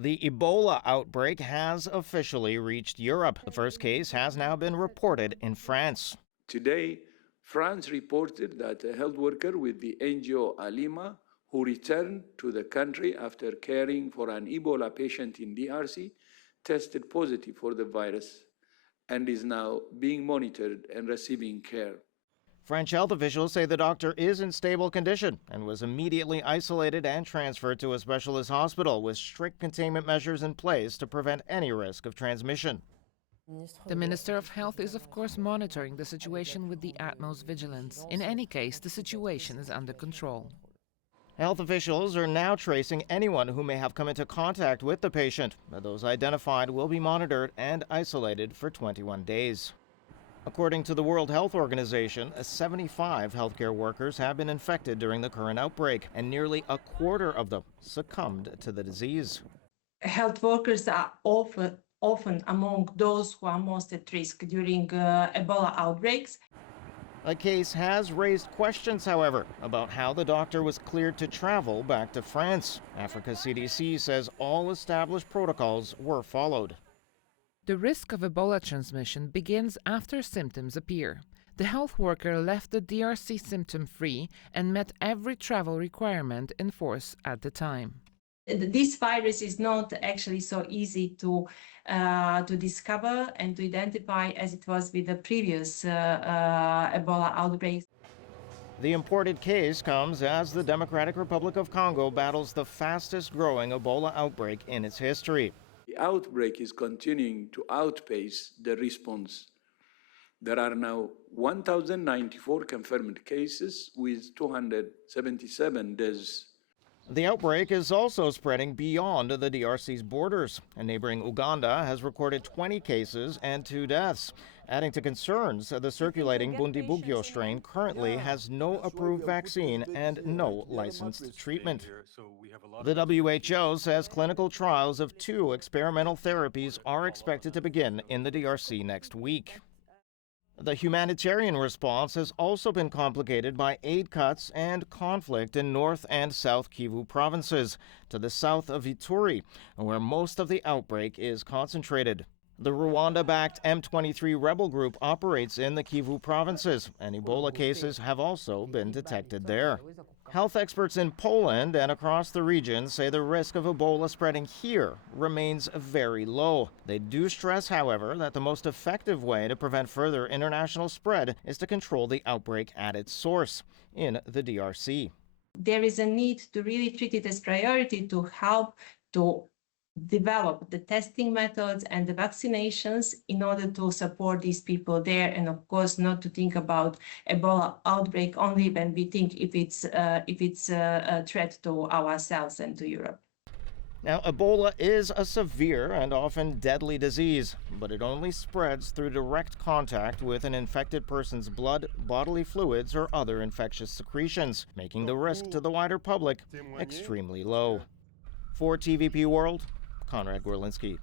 The Ebola outbreak has officially reached Europe. The first case has now been reported in France. Today, France reported that a health worker with the NGO Alima, who returned to the country after caring for an Ebola patient in DRC, tested positive for the virus and is now being monitored and receiving care. French health officials say the doctor is in stable condition and was immediately isolated and transferred to a specialist hospital with strict containment measures in place to prevent any risk of transmission. The Minister of Health is, of course, monitoring the situation with the utmost vigilance. In any case, the situation is under control. Health officials are now tracing anyone who may have come into contact with the patient. Those identified will be monitored and isolated for 21 days. According to the World Health Organization, 75 healthcare workers have been infected during the current outbreak, and nearly a quarter of them succumbed to the disease. Health workers are often among those who are most at risk during Ebola outbreaks. The case has raised questions, however, about how the doctor was cleared to travel back to France. Africa CDC says all established protocols were followed. The risk of Ebola transmission begins after symptoms appear. The health worker left the DRC symptom-free and met every travel requirement in force at the time. This virus is not actually so easy to discover and to identify as it was with the previous Ebola outbreaks. The imported case comes as the Democratic Republic of Congo battles the fastest growing Ebola outbreak in its history. The outbreak is continuing to outpace the response. There are now 1,094 confirmed cases with 277 deaths. The outbreak is also spreading beyond the DRC's borders. A neighboring Uganda has recorded 20 cases and 2 deaths. Adding to concerns, the circulating Bundibugyo strain currently has no approved vaccine and no licensed treatment. The WHO says clinical trials of 2 experimental therapies are expected to begin in the DRC next week. The humanitarian response has also been complicated by aid cuts and conflict in North and South Kivu provinces, to the south of Ituri, where most of the outbreak is concentrated. The Rwanda-backed M23 rebel group operates in the Kivu provinces, and Ebola cases have also been detected there. Health experts in Poland and across the region say the risk of Ebola spreading here remains very low. They do stress, however, that the most effective way to prevent further international spread is to control the outbreak at its source, in the DRC. There is a need to really treat it as priority to help to develop the testing methods and the vaccinations in order to support these people there, and of course not to think about Ebola outbreak only when we think if it's a threat to ourselves and to Europe. Now, Ebola is a severe and often deadly disease, but it only spreads through direct contact with an infected person's blood, bodily fluids, or other infectious secretions, making the risk to the wider public extremely low. For TVP World, Konrad Gorlinski.